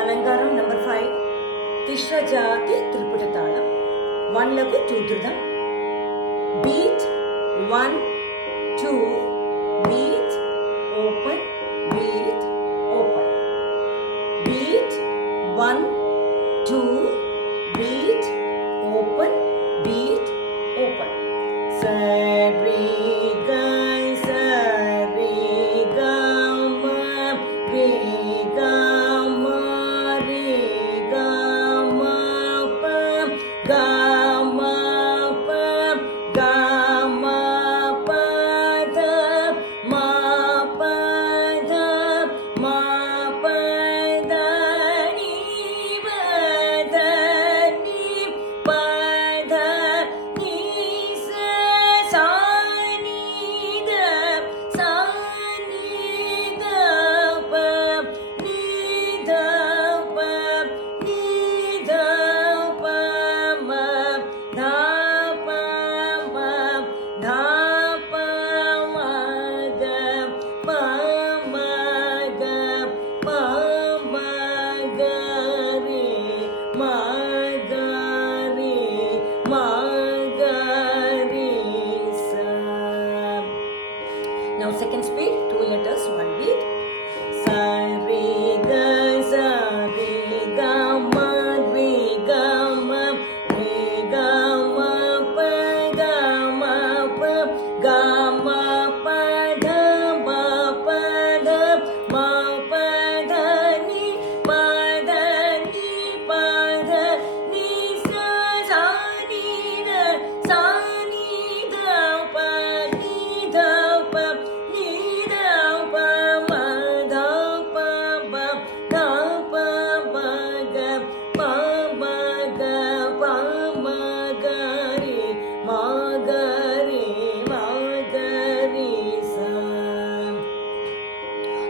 Alangaram number 5. Tishra Jati Tripura Talam. 1 lagu 2 dhrudam. Beat 1, 2, beat, open, beat, open. Beat 1, 2, beat, open, beat, open. Sa re ga sa re ga ma re ga ma re ga ma pa ga ma pa ga ma pa da ma pa da ma pa da ni ma da ni pa da ni sa sa ni da sa ni da pa ni da pa ni da pa ma da pa ma da pa ma ga pa ma ga pa ma ga re ma ga re ma ga re sa. Now second speed, 2 letters, 1 beat. Sa re ga ma re ga ma pa ga ma pa ga ma pa da ma pa da ma pa da ni pa da ni pa da ni sa sa ni da pa ni da pa ni da pa ma da pa ba da pa ma ga pa ma ga pa ma ga re ma ga re ma ga re sa.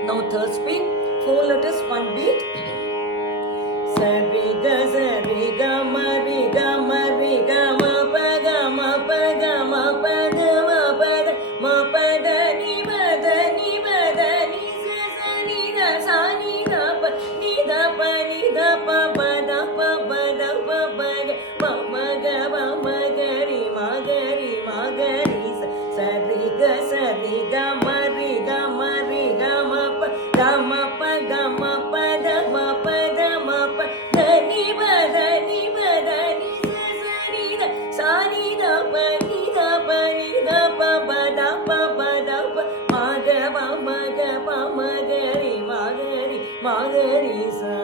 Now third speed, 4 letters, 1 beat. Sa re ga ma re ga ma pa ga ma pa ga ma pa da ma pa da ni ma da ni sa ni da pa ni da pa pa da pa da pa ga ma ga re ma ga re sa re ga ma pa ga ma pa da ma pa da ni da ni sa ni da pa ni da pa da pa ma ga re ma ga re sa.